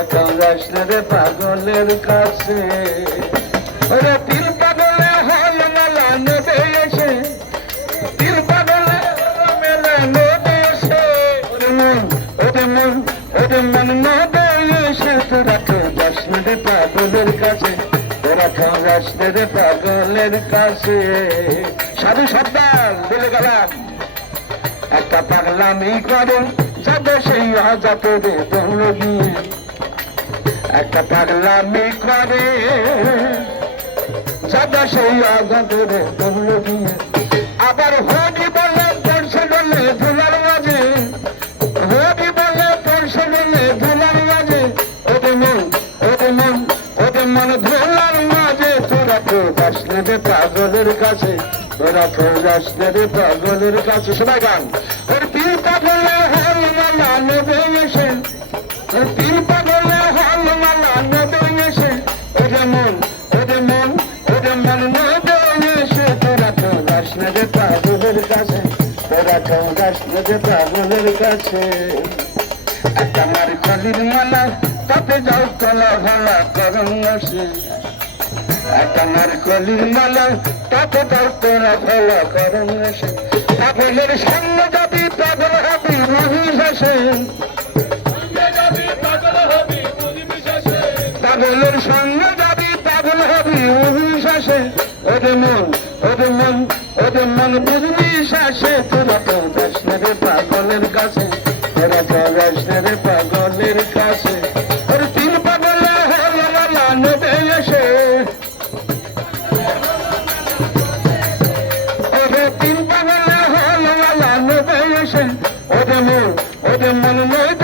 এখন যাস না রে পাগলের কাছে। পাগলের কাছে। তোরা তো যাস পাগলের কাছে। সাধু সর্দার বলে গেলাম। একটা পাগলামি করে যাবে সেই আজাতে রে দৌড়ি একটা পাগলামি করে যাবে সেই আজাতে রে দৌড়ি আবার হোদি বলে পড়ছে ধুলার মাঝে পড়ছে ধুলার মাঝে মন মন মন ধুলার মাঝে, তোরা তো যাস না রে পাগলের কাছে, তোরা তো যাস না রে পাগলের কাছে। সবাই গান। ওর পীর পাগলে হল মালা নেবে এসে ওর তোরা তো যাস না রে পাগলের কাছে। একটা মার খলির মালা, তাতে যাও কলা ভালা করং আসে একটা মার খলির মালা, তাতে যাও কলা ভালা করং আসে পাগলের সঙ্গ যাবি পাগল হবি রহিস আসে পাগলের সঙ্গ যাবি পাগল হবি রহিস আসে ওদের মন ওদের মন ওদের মন বুঝবি শাসে তোরা তো যাস না রে পাগলের কাছে, তোরা তো যাস না রে পাগলের কাছে। ওর তিন পাগলে হল মালা নেবে এসে। ওরে তিন পাগলে হল মালা নেবে এসে। ওদের মন ওদের মন নেবে